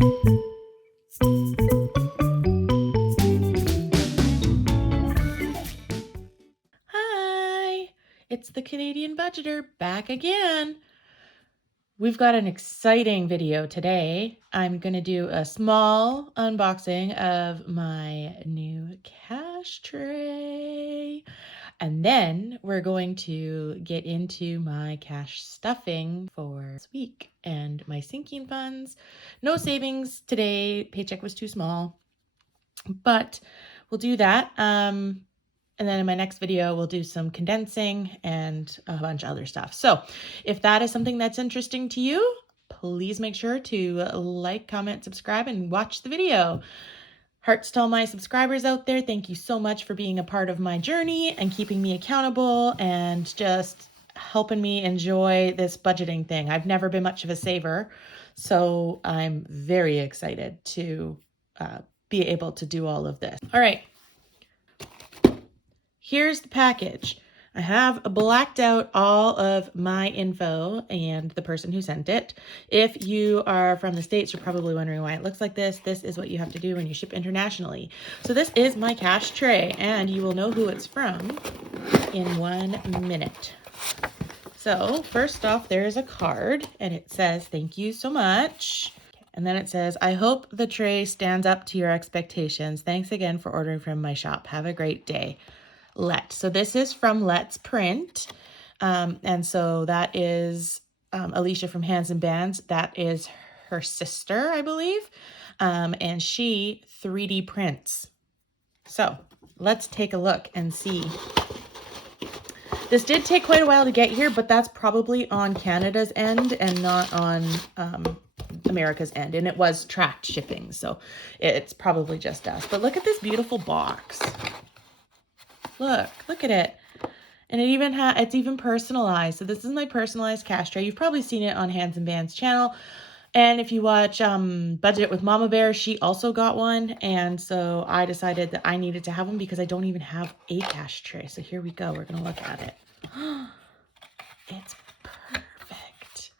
Hi, it's the Canadian Budgeter back again. We've got an exciting video today. I'm going to do a small unboxing of my new cash tray. And then we're going to get into my cash stuffing for this week and my sinking funds. No savings today. Paycheck was too small, but we'll do that. And then in my next video, we'll do some condensing and a bunch of other stuff. So if that is something that's interesting to you, please make sure to like, comment, subscribe, and watch the video. Hearts to all my subscribers out there. Thank you so much for being a part of my journey and keeping me accountable and just helping me enjoy this budgeting thing. I've never been much of a saver, so I'm very excited to be able to do all of this. All right. Here's the package. I have blacked out all of my info and the person who sent it. If you are from the States, you're probably wondering why it looks like this. This is what you have to do when you ship internationally. So this is my cash tray, and you will know who it's from in 1 minute. So first off, there's a card, and it says, "Thank you so much." And then it says, "I hope the tray stands up to your expectations. Thanks again for ordering from my shop. Have a great day. Let." So this is from Let's Print. And so that is Alicia from Hands and Bands. That is her sister, I believe. And she 3D prints. So let's take a look and see. This did take quite a while to get here, but that's probably on Canada's end and not on America's end. And it was tracked shipping, so it's probably just us. But look at this beautiful box. Look at it. And it's even personalized. So this is my personalized cash tray. You've probably seen it on Hands and Bands channel. And if you watch Budget with Mama Bear, she also got one. And so I decided that I needed to have one because I don't even have a cash tray. So here we go. We're going to look at it. It's perfect.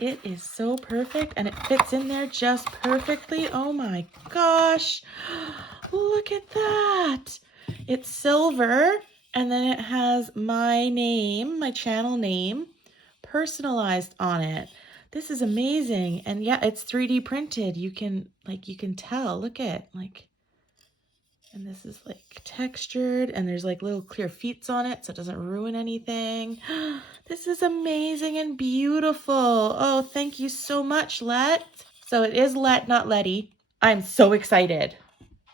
It is so perfect. And it fits in there just perfectly. Oh my gosh. Look at that. It's silver, and then it has my name, my channel name, personalized on it. This is amazing. And yeah, it's 3D printed. You can tell, look at and this is like textured, and there's like little clear feet on it so it doesn't ruin anything. This is amazing and beautiful. Oh, thank you so much, Let. So it is Let, not Letty. I'm so excited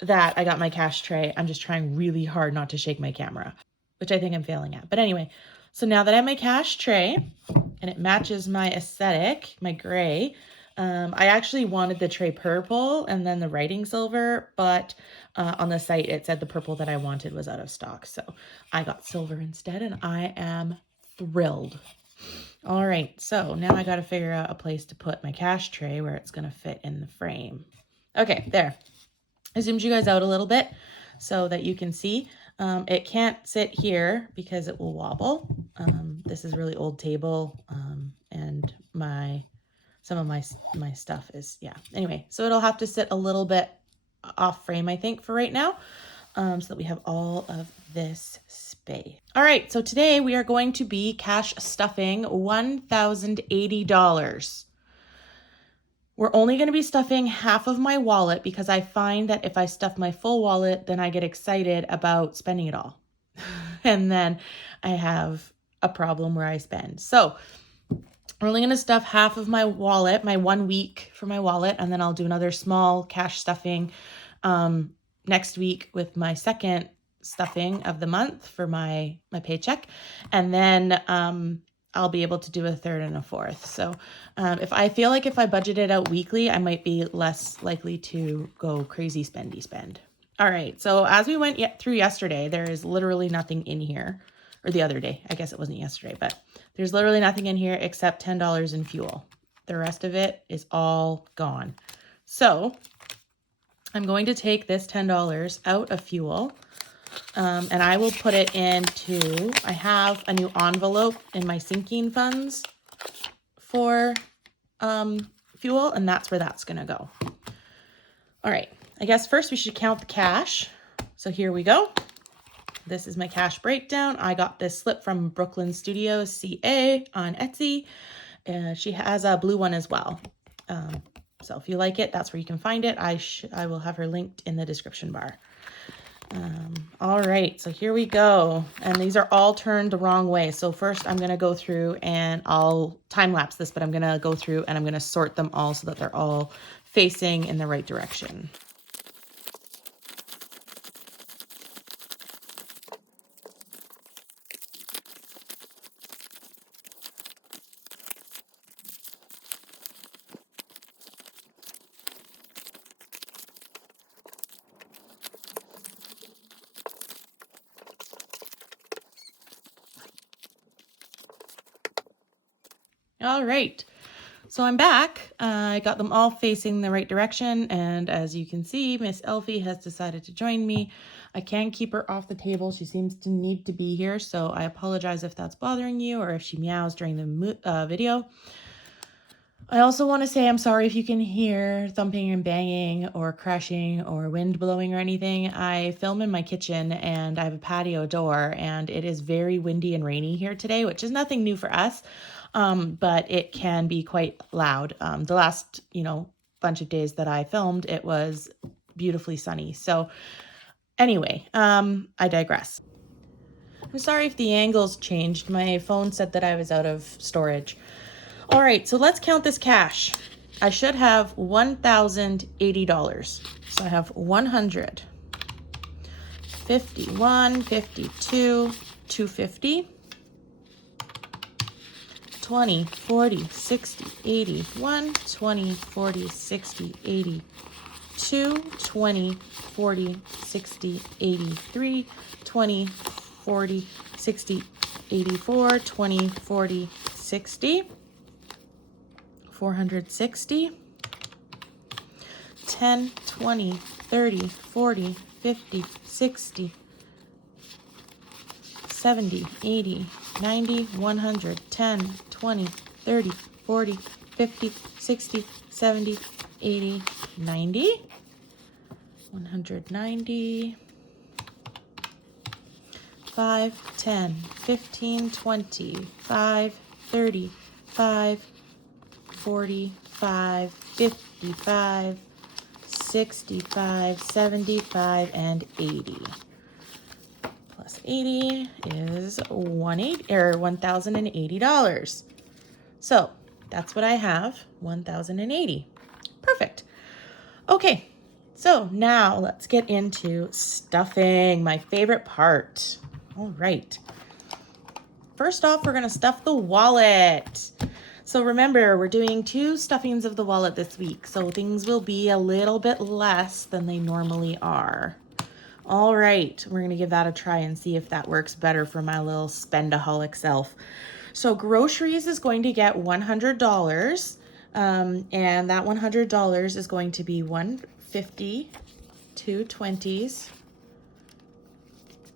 that I got my cash tray. I'm just trying really hard not to shake my camera, which I think I'm failing at. But anyway, so now that I have my cash tray and it matches my aesthetic, my gray, I actually wanted the tray purple and then the writing silver, but on the site it said the purple that I wanted was out of stock. So I got silver instead, and I am thrilled. All right, so now I got to figure out a place to put my cash tray where it's going to fit in the frame. Okay, there. I zoomed you guys out a little bit so that you can see. It can't sit here because it will wobble. This is really old table, and some of my stuff is, yeah. Anyway, so it'll have to sit a little bit off frame, I think, for right now, so that we have all of this space. All right, so today we are going to be cash stuffing $1,080. We're only going to be stuffing half of my wallet because I find that if I stuff my full wallet, then I get excited about spending it all. And then I have a problem where I spend. So we're only going to stuff half of my wallet, my 1 week for my wallet, and then I'll do another small cash stuffing next week with my second stuffing of the month for my paycheck. And then I'll be able to do a third and a fourth. So if I feel like if I budget it out weekly, I might be less likely to go crazy spendy spend. All right, so as we went through yesterday, there is literally nothing in here, or the other day. I guess it wasn't yesterday, but there's literally nothing in here except $10 in fuel. The rest of it is all gone. So I'm going to take this $10 out of fuel, and I will put it into, I have a new envelope in my sinking funds for fuel, and that's where that's going to go. All right, I guess first we should count the cash. So here we go. This is my cash breakdown. I got this slip from Brooklyn Studios CA on Etsy. She has a blue one as well. So if you like it, that's where you can find it. I will have her linked in the description bar. All right, so here we go. And these are all turned the wrong way. So first I'm going to go through and I'll time lapse this, but I'm going to go through and I'm going to sort them all so that they're all facing in the right direction. All right, so I'm back. I got them all facing the right direction, and as you can see, Miss Elfie has decided to join me. I can keep her off the table. She seems to need to be here, so I apologize if that's bothering you or if she meows during the video. I also want to say I'm sorry if you can hear thumping and banging or crashing or wind blowing or anything. I film in my kitchen and I have a patio door, and it is very windy and rainy here today, which is nothing new for us, but it can be quite loud. The last, bunch of days that I filmed, it was beautifully sunny. So anyway, I digress. I'm sorry if the angles changed. My phone said that I was out of storage. All right, so let's count this cash. I should have $1,080. So I have 100, 51, 52, 250, 20, 40, 60, 81, 20, 40, 60, 82, 20, 40, 60, 83, 20, 40, 60, 84, 20, 40, 60. 460, 10, 20, 30, 40, 50, 60, 70, 80, 90, 100, 10, 20, 30, 40, 50, 60, 70, 80, 90, 190, 5, 10, 15, 20, 5, 30, 5, 45, 55, 65, 75, and 80. Plus 80 is $1,080. So that's what I have, $1,080. Perfect. Okay, so now let's get into stuffing, my favorite part. All right. First off, we're gonna stuff the wallet. So remember, we're doing 2 stuffings of the wallet this week, so things will be a little bit less than they normally are. All right, we're gonna give that a try and see if that works better for my little spendaholic self. So groceries is going to get $100, and that $100 is going to be 150, 2 20s,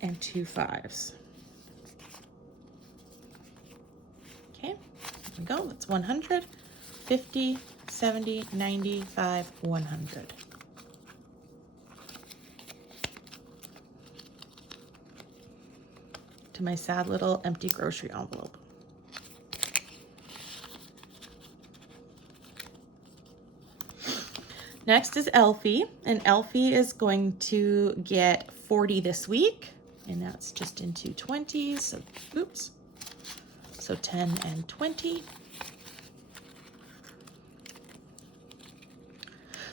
and 2 5s. Okay. There we go. That's 100, 50, 70, 95, 100. To my sad little empty grocery envelope. Next is Elfie, and Elfie is going to get 40 this week, and that's just in 2 20s. So, oops. So 10 and 20.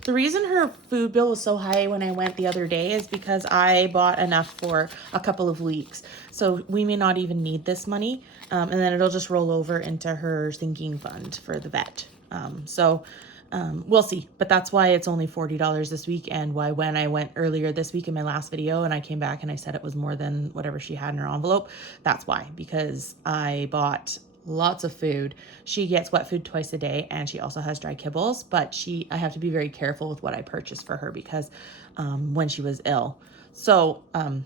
The reason her food bill was so high when I went the other day is because I bought enough for a couple of weeks. So we may not even need this money. And then it'll just roll over into her sinking fund for the vet. We'll see. But that's why it's only $40 this week, and why when I went earlier this week in my last video and I came back and I said it was more than whatever she had in her envelope, that's why, because I bought lots of food. She gets wet food twice a day, and she also has dry kibbles, but I have to be very careful with what I purchase for her because when she was ill. So I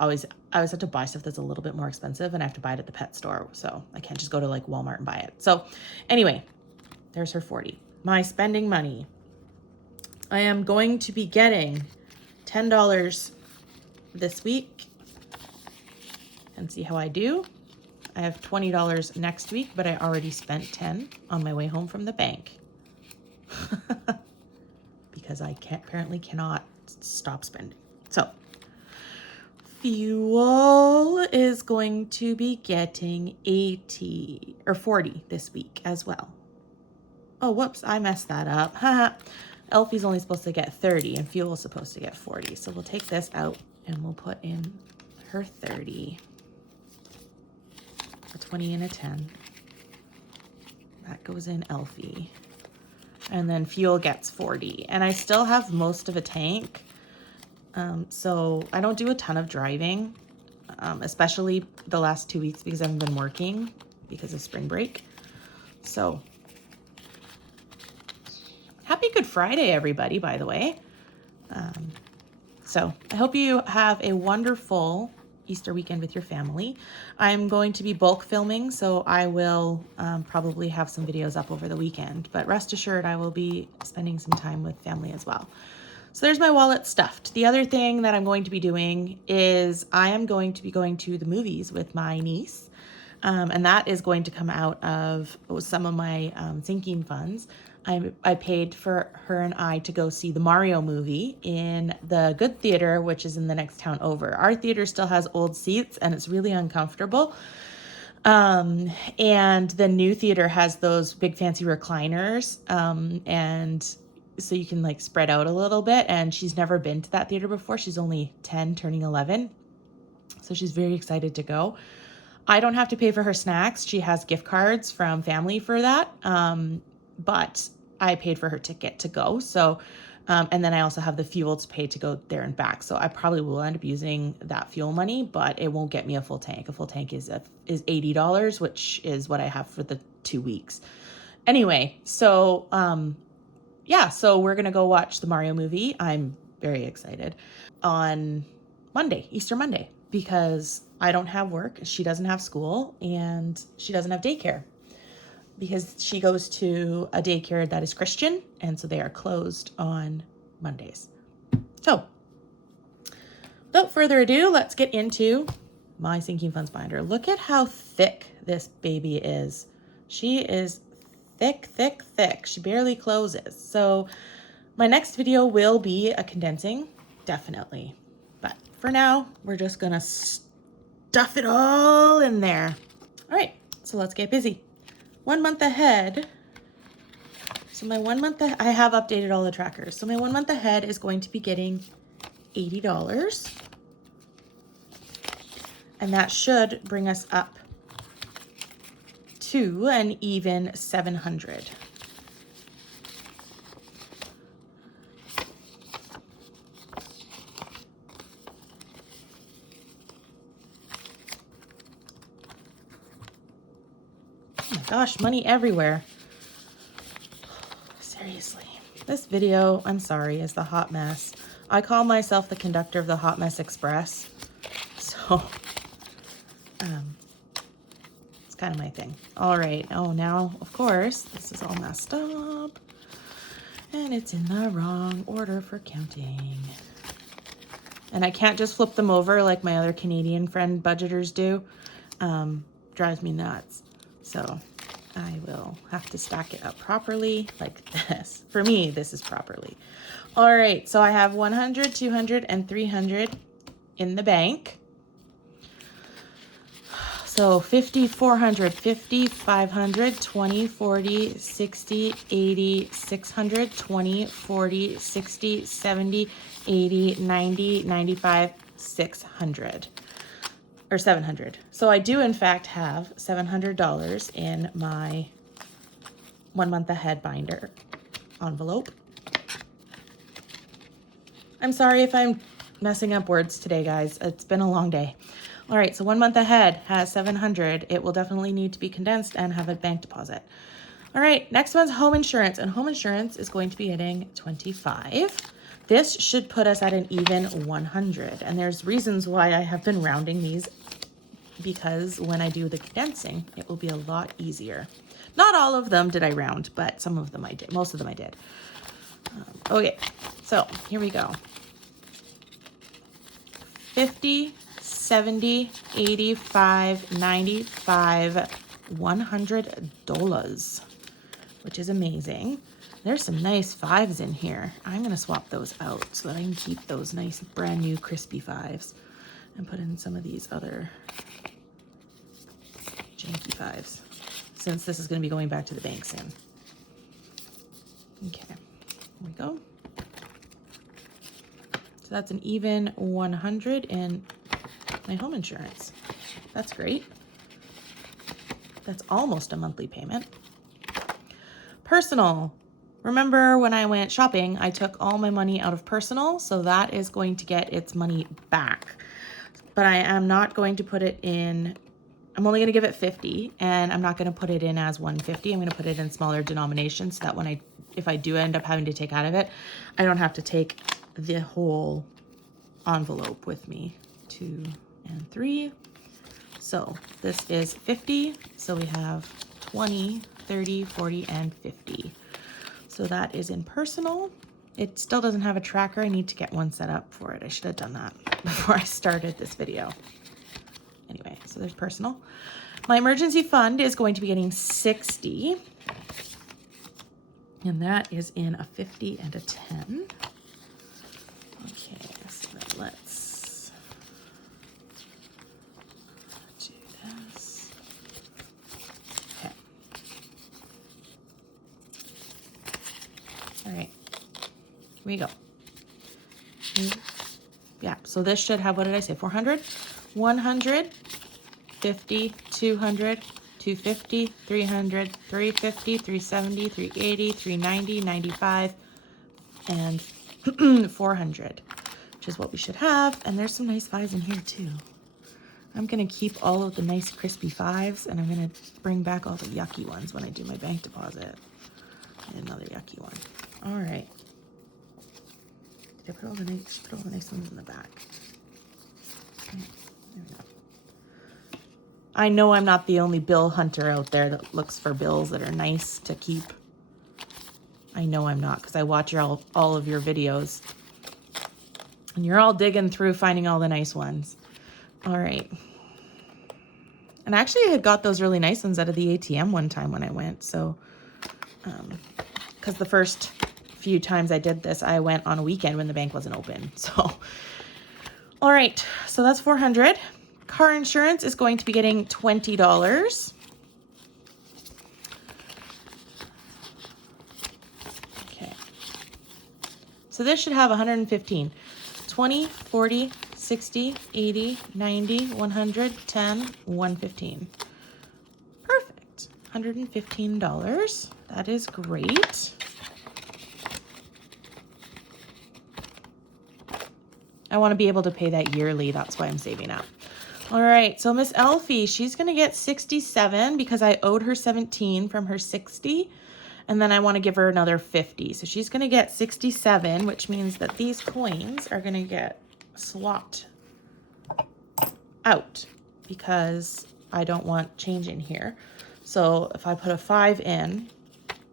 always have to buy stuff that's a little bit more expensive, and I have to buy it at the pet store. So I can't just go to like Walmart and buy it. So anyway, there's her 40. My spending money. I am going to be getting $10 this week and see how I do. I have $20 next week, but I already spent $10 on my way home from the bank. Because I apparently cannot stop spending. So fuel is going to be getting 80 or 40 this week as well. Oh, whoops, I messed that up. Elfie's only supposed to get 30 and fuel is supposed to get 40. So we'll take this out and we'll put in her 30. A 20 and a 10. That goes in Elfie. And then fuel gets 40. And I still have most of a tank. So I don't do a ton of driving, especially the last 2 weeks because I haven't been working because of spring break. So happy Good Friday, everybody, by the way. So I hope you have a wonderful Easter weekend with your family. I'm going to be bulk filming, so I will probably have some videos up over the weekend, but rest assured I will be spending some time with family as well. So there's my wallet stuffed. The other thing that I'm going to be doing is I am going to be going to the movies with my niece, and that is going to come out of some of my sinking funds. I paid for her and I to go see the Mario movie in the Good Theater, which is in the next town over. Our theater still has old seats and it's really uncomfortable. And the new theater has those big fancy recliners, and so you can like spread out a little bit. And she's never been to that theater before. She's only 10, turning 11. So she's very excited to go. I don't have to pay for her snacks. She has gift cards from family for that. But I paid for her ticket to go. So, and then I also have the fuel to pay to go there and back. So I probably will end up using that fuel money, but it won't get me a full tank. A full tank is $80, which is what I have for the 2 weeks. Anyway, so, yeah, so we're going to go watch the Mario movie. I'm very excited on Monday, Easter Monday, because I don't have work. She doesn't have school and she doesn't have daycare, because she goes to a daycare that is Christian, and so they are closed on Mondays. So, without further ado, let's get into my sinking funds binder. Look at how thick this baby is. She is thick, thick, thick. She barely closes. So, my next video will be a condensing, definitely. But for now, we're just gonna stuff it all in there. All right, so let's get busy. 1 month ahead. So my 1 month, I have updated all the trackers. So my 1 month ahead is going to be getting $80. And that should bring us up to an even $700. Oh my gosh, money everywhere. Seriously. This video, I'm sorry, is the hot mess. I call myself the conductor of the Hot Mess Express. So, it's kind of my thing. All right. Oh, now, of course, this is all messed up. And it's in the wrong order for counting. And I can't just flip them over like my other Canadian friend budgeters do. Drives me nuts. So I will have to stack it up properly like this. For me, this is properly. All right, so I have 100, 200, and 300 in the bank. So 50, 400, 50, 500, 20, 40, 60, 80, 600, 20, 40, 60, 70, 80, 90, 95, 600. Or 700. So I do in fact have $700 in my 1 month ahead binder envelope. I'm sorry if I'm messing up words today, guys. It's been a long day. All right, so 1 month ahead has 700. It will definitely need to be condensed and have a bank deposit. All right, next one's home insurance, and home insurance is going to be hitting 25. This should put us at an even 100, and there's reasons why I have been rounding these, because when I do the condensing, it will be a lot easier. Not all of them did I round, but some of them I did. Most of them I did. Okay, so here we go. 50, 70, 85, 95, $100, which is amazing. There's some nice fives in here. I'm gonna swap those out so that I can keep those nice brand new crispy fives and put in some of these other janky fives, since this is gonna be going back to the bank soon. Okay, here we go. So that's an even 100 in my home insurance. That's great. That's almost a monthly payment. Personal. Remember when I went shopping, I took all my money out of personal, so that is going to get its money back. But I am not going to put it in, I'm only gonna give it 50, and I'm not gonna put it in as 150. I'm gonna put it in smaller denominations so that when if I do end up having to take out of it, I don't have to take the whole envelope with me. 2 and 3. So this is 50. So we have 20, 30, 40, and 50. So that is in personal. It still doesn't have a tracker. I need to get one set up for it. I should have done that before I started this video. Anyway, so there's personal. My emergency fund is going to be getting 60. And that is in a 50 and a 10. Okay, so then let's do this. Okay. All right, here we go. Yeah, so this should have, what did I say, 400, 100, 50, 200, 250, 300, 350, 370, 380, 390, 95, and 400, which is what we should have. And there's some nice fives in here too. I'm gonna keep all of the nice crispy fives, and I'm gonna bring back all the yucky ones when I do my bank deposit. And another yucky one. All right. Did I put all the nice ones in the back? Okay, there we go. I know I'm not the only bill hunter out there that looks for bills that are nice to keep. I know I'm not, because I watch all of your videos. And you're all digging through finding all the nice ones. All right. And actually I had got those really nice ones out of the ATM one time when I went. So, because the first few times I did this, I went on a weekend when the bank wasn't open. So, all right. So that's 400. Car insurance is going to be getting $20. Okay. So this should have 115. 20, 40, 60, 80, 90, 100, 10, 115. Perfect. $115. That is great. I want to be able to pay that yearly. That's why I'm saving up. All right, so Miss Elfie, she's gonna get 67 because I owed her 17 from her 60, and then I want to give her another 50. So she's gonna get 67, which means that these coins are gonna get swapped out because I don't want change in here. So if I put a 5 in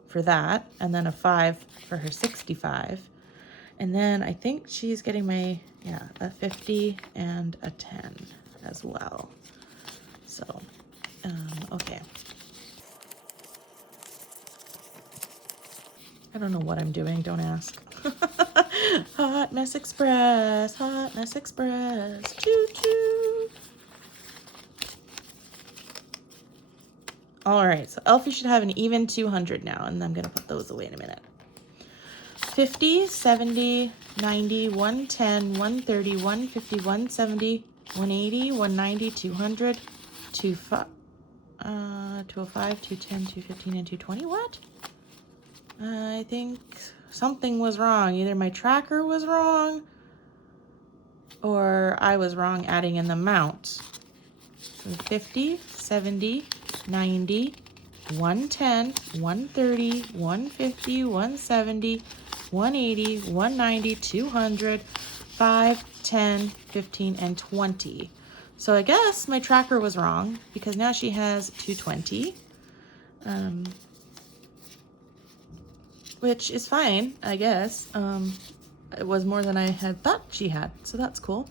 for that, and then a 5 for her 65, and then I think she's getting my, yeah, a 50 and a 10 as well. So, okay. I don't know what I'm doing, don't ask. Hot Mess Express, Hot Mess Express, choo choo. All right, so Elfie should have an even 200 now, and I'm gonna put those away in a minute. 50, 70, 90, 110, 130, 150, 170, 180, 190, 200, 205, 210, 215, and 220. What? I think something was wrong. Either my tracker was wrong or I was wrong adding in the amount. So 50, 70, 90, 110, 130, 150, 170, 180, 190, 200, 5, 10, 15, and 20. So I guess my tracker was wrong because now she has 220. which is fine, I guess. It was more than I had thought she had, so that's cool.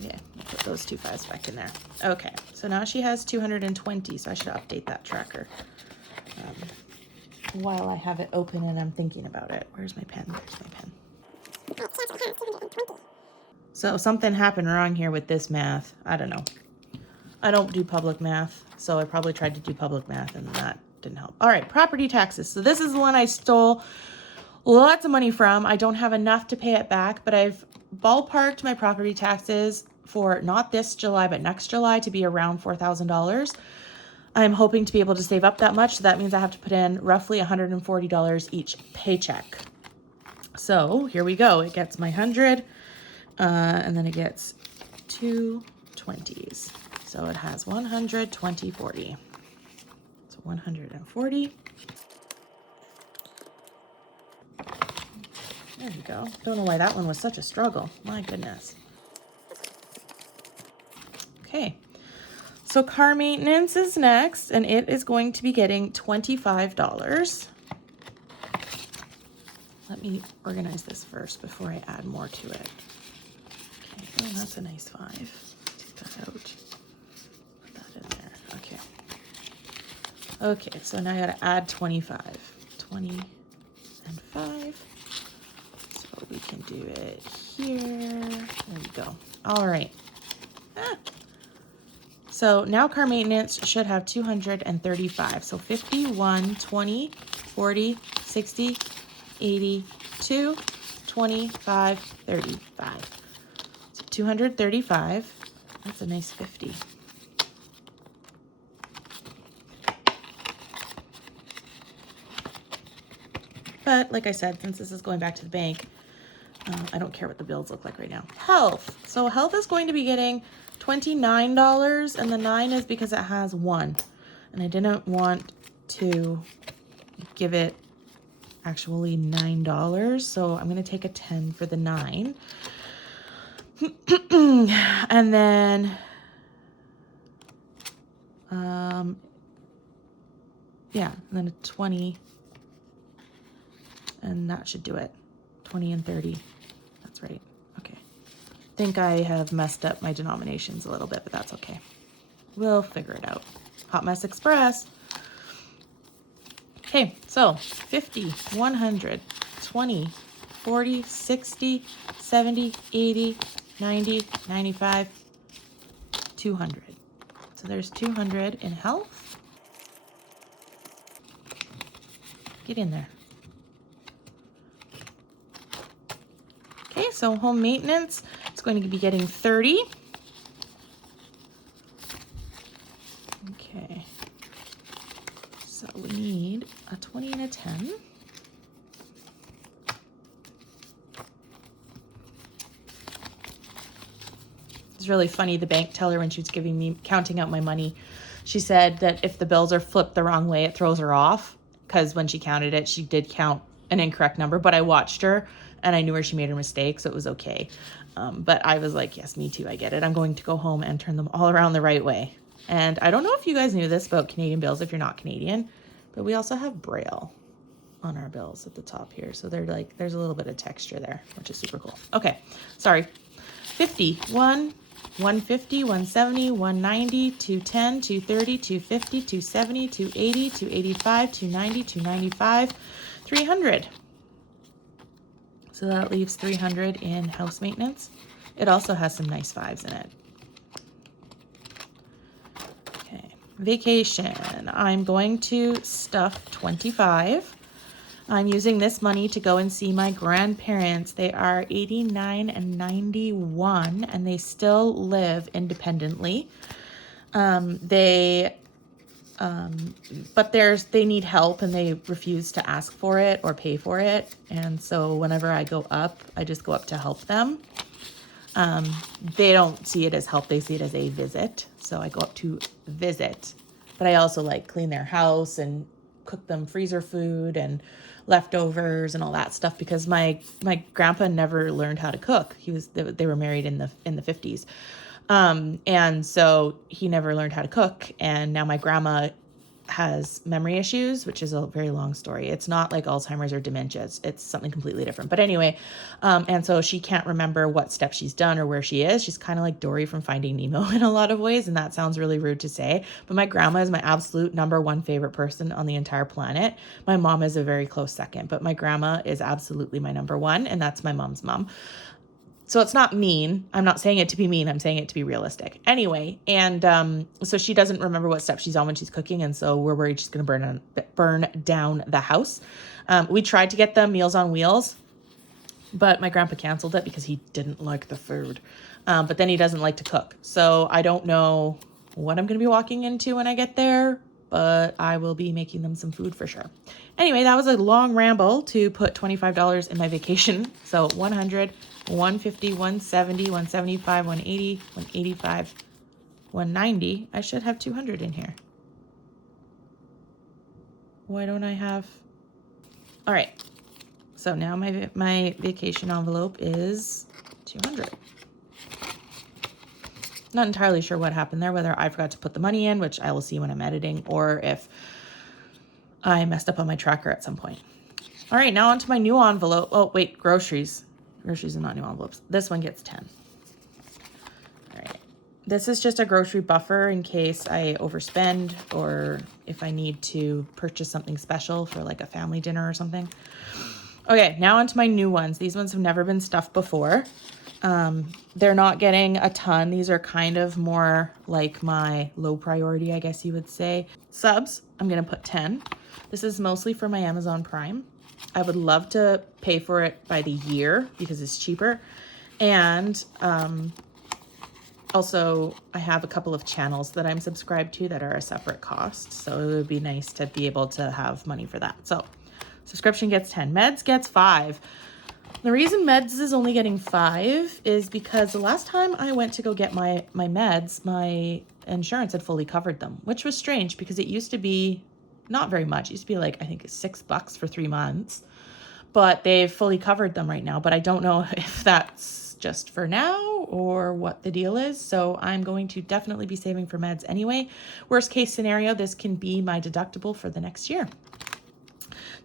Yeah, put those 2 5s back in there. Okay, so now she has 220, so I should update that tracker. While I have it open and I'm thinking about it. Where's my pen? There's my pen. So something happened wrong here with this math. I don't know. I don't do public math, so I probably tried to do public math and that didn't help. All right, property taxes. So this is the one I stole lots of money from. I don't have enough to pay it back, but I've ballparked my property taxes for not this July, but next July to be around $4,000. I'm hoping to be able to save up that much. So that means I have to put in roughly $140 each paycheck. So here we go. It gets my 100, and then it gets 2 20s. So it has 100, 20, 40. So 140. There you go. Don't know why that one was such a struggle. My goodness. Okay. So car maintenance is next, and it is going to be getting $25. Let me organize this first before I add more to it. Okay, oh, that's a nice 5. Take that out. Put that in there. Okay. Okay, so now I gotta add 25. 20 and 5. So we can do it here. There you go. All right. So now car maintenance should have 235. So 51, 20, 40, 60, 82, 25, 35. So 235. That's a nice 50. But like I said, since this is going back to the bank, I don't care what the bills look like right now. Health. So health is going to be getting $29, and the 9 is because it has 1. And I didn't want to give it actually $9, so I'm going to take a 10 for the 9. And then yeah, and then a 20, and that should do it. 20 and 30. That's right. Okay. I think I have messed up my denominations a little bit, but that's okay. We'll figure it out. Hot Mess Express. Okay, so 50, 100, 20, 40, 60, 70, 80, 90, 95, 200. So there's 200 in health. Get in there. Okay, so home maintenance is going to be getting 30. Okay. So we need a 20 and a 10. It's really funny, the bank teller, when she was giving me, counting out my money, she said that if the bills are flipped the wrong way, it throws her off, because when she counted it, she did count an incorrect number, but I watched her and I knew where she made her mistake, so it was okay. But I was like, yes, me too, I get it. I'm going to go home and turn them all around the right way. And I don't know if you guys knew this about Canadian bills if you're not Canadian, but we also have Braille on our bills at the top here. So they're like, there's a little bit of texture there, which is super cool. Okay, sorry. 50, 150, 170, 190, 210, 230, 250, 270, 280, 285, 290, 295, 300. So that leaves 300 in house maintenance. It also has some nice 5s in it. Okay, vacation. I'm going to stuff 25. I'm using this money to go and see my grandparents. They are 89 and 91, and they still live independently. But they need help, and they refuse to ask for it or pay for it. And so whenever I go up, I just go up to help them. They don't see it as help. They see it as a visit. So I go up to visit, but I also like clean their house and cook them freezer food and leftovers and all that stuff, because my grandpa never learned how to cook. They were married in the 50s. And so he never learned how to cook. And now my grandma has memory issues, which is a very long story. It's not like Alzheimer's or dementia. It's something completely different. But anyway, and so she can't remember what step she's done or where she is. She's kind of like Dory from Finding Nemo in a lot of ways. And that sounds really rude to say, but my grandma is my absolute number one favorite person on the entire planet. My mom is a very close second, but my grandma is absolutely my number one. And that's my mom's mom. So it's not mean. I'm not saying it to be mean. I'm saying it to be realistic. Anyway, and so she doesn't remember what step she's on when she's cooking, and so we're worried she's going to burn down the house. We tried to get them Meals on Wheels, but my grandpa canceled it because he didn't like the food. But then he doesn't like to cook. So I don't know what I'm going to be walking into when I get there, but I will be making them some food for sure. Anyway, that was a long ramble to put $25 in my vacation. So 100, 150, 170, 175, 180, 185, 190. I should have 200 in here. Why don't I have? All right. So now my vacation envelope is 200. Not entirely sure what happened there, whether I forgot to put the money in, which I will see when I'm editing, or if I messed up on my tracker at some point. All right, now onto my new envelope. Oh, wait, groceries. Groceries are not new envelopes. This one gets 10. All right. This is just a grocery buffer in case I overspend or if I need to purchase something special for like a family dinner or something. Okay, now onto my new ones. These ones have never been stuffed before. They're not getting a ton. These are kind of more like my low priority, I guess you would say. Subs, I'm going to put 10. This is mostly for my Amazon Prime. I would love to pay for it by the year because it's cheaper. And also, I have a couple of channels that I'm subscribed to that are a separate cost. So it would be nice to be able to have money for that. So subscription gets 10. Meds gets 5. The reason Meds is only getting 5 is because the last time I went to go get my meds, my insurance had fully covered them, which was strange because it used to be not very much. It used to be like, I think it's $6 for 3 months, but they've fully covered them right now. But I don't know if that's just for now or what the deal is. So I'm going to definitely be saving for meds anyway. Worst case scenario, this can be my deductible for the next year.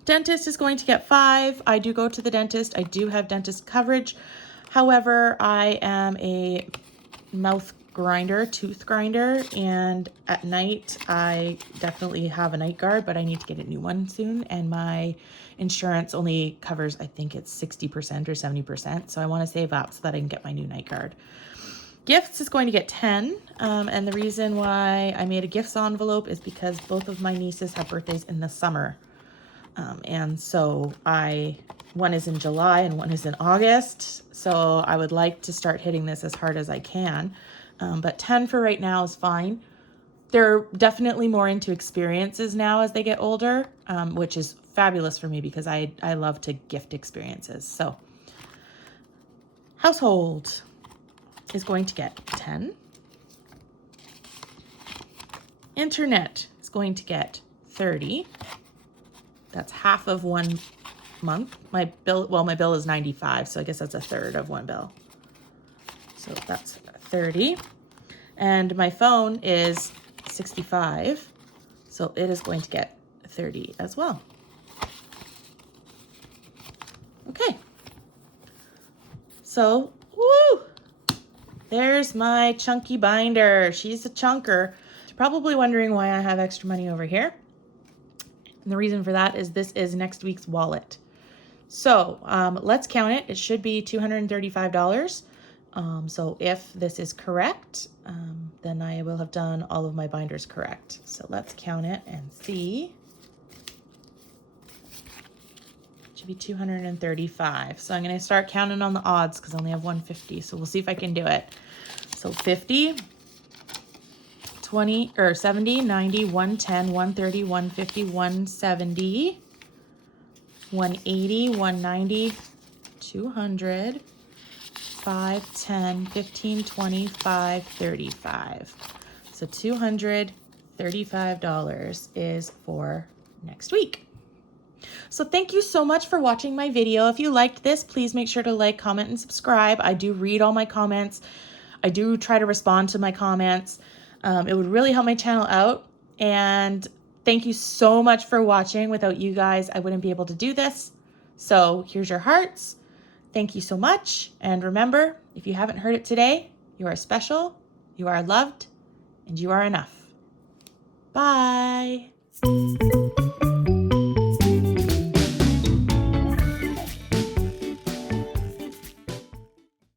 Dentist is going to get 5. I do go to the dentist. I do have dentist coverage. However, I am a tooth grinder, and at night I definitely have a night guard, but I need to get a new one soon, and my insurance only covers, I think it's 60% or 70%, so I want to save up so that I can get my new night guard. Gifts is going to get 10, and the reason why I made a gifts envelope is because both of my nieces have birthdays in the summer. And so one is in July and one is in August. So I would like to start hitting this as hard as I can. But 10 for right now is fine. They're definitely more into experiences now as they get older, which is fabulous for me because I love to gift experiences. So household is going to get 10. Internet is going to get 30. That's half of 1 month. My bill is 95, so I guess that's a third of one bill. So that's 30. And my phone is 65, so it is going to get 30 as well. Okay. So, woo! There's my chunky binder. She's a chunker. You're probably wondering why I have extra money over here. And the reason for that is this is next week's wallet. So let's count it. It should be $235. So if this is correct, then I will have done all of my binders correct. So let's count it and see. It should be 235. So I'm going to start counting on the odds because I only have 150. So we'll see if I can do it. So 50. 20 or 70, 90, 110, 130, 150, 170, 180, 190, 200, 5, 10, 15, 25, 35. So $235 is for next week. So thank you so much for watching my video. If you liked this, please make sure to like, comment, and subscribe. I do read all my comments. I do try to respond to my comments. It would really help my channel out. And Thank you so much for watching. Without you guys, I wouldn't be able to do this. So here's your hearts. Thank you so much. And remember, if you haven't heard it today, you are special, you are loved, and you are enough. Bye.